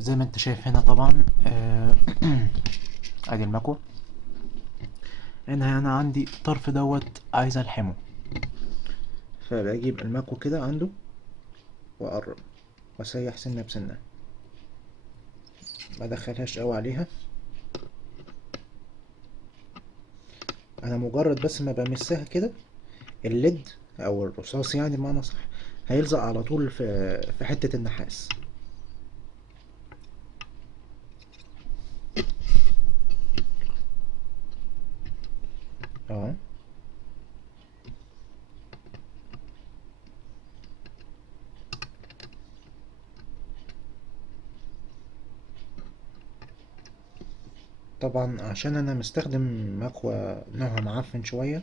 زي ما انت شايف هنا طبعا. ادي المكوة. هنا انا عندي الطرف دوت عايز الحمه، فبجيب المكوة كده عنده واقرب واسيح سنة بسنة، ما ادخلهاش قوي عليها. انا مجرد بس ما بمسها كده الليد او الرصاص يعني بمعنى صح هيلزق على طول في حتة النحاس. اه طبعا عشان انا مستخدم مكوة نوعها معفن شوية،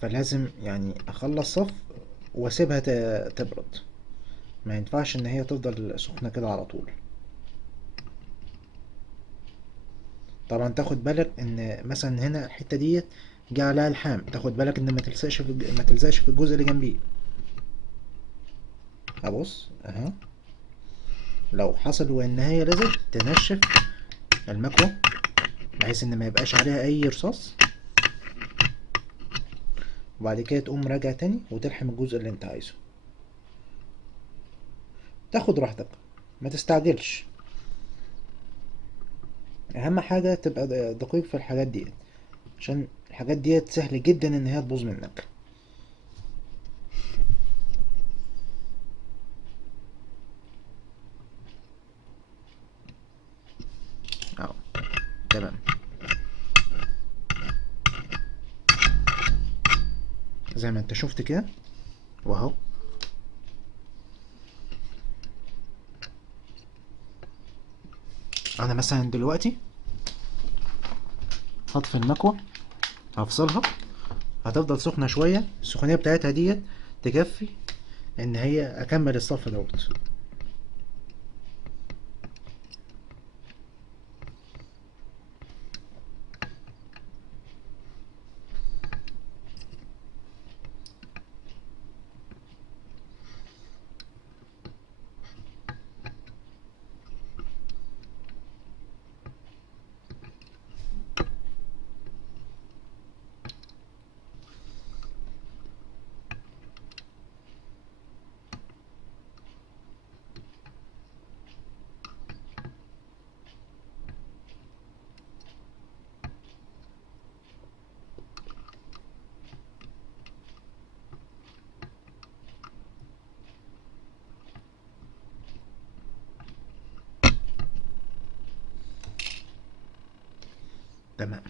فلازم يعني اخلص صف واسيبها تبرد. ما ينفعش ان هي تفضل سخنة كده على طول. طبعا تاخد بالك ان مثلا هنا الحتة ديت جه عليها لحام، تاخد بالك ان ما تلزقش في الجزء اللي جنبيه. ابص اهو، لو حصل وان هي لزق تنشف المكوة بحيث ان ما يبقاش عليها اي رصاص، وبعد كده تقوم راجع تاني وتلحم الجزء اللي انت عايزه. تاخد راحتك، ما تستعجلش. اهم حاجة تبقى دقيق في الحاجات ديت، عشان الحاجات ديت سهل جدا ان هي تبوظ منك. اهو تمام زي ما انت شفت كده. واهو انا مثلا دلوقتي هطفي المكوة، هفصلها، هتفضل سخنة شوية، السخونية بتاعتها ديت تكفي ان هي اكمل الصف دوت. تمام.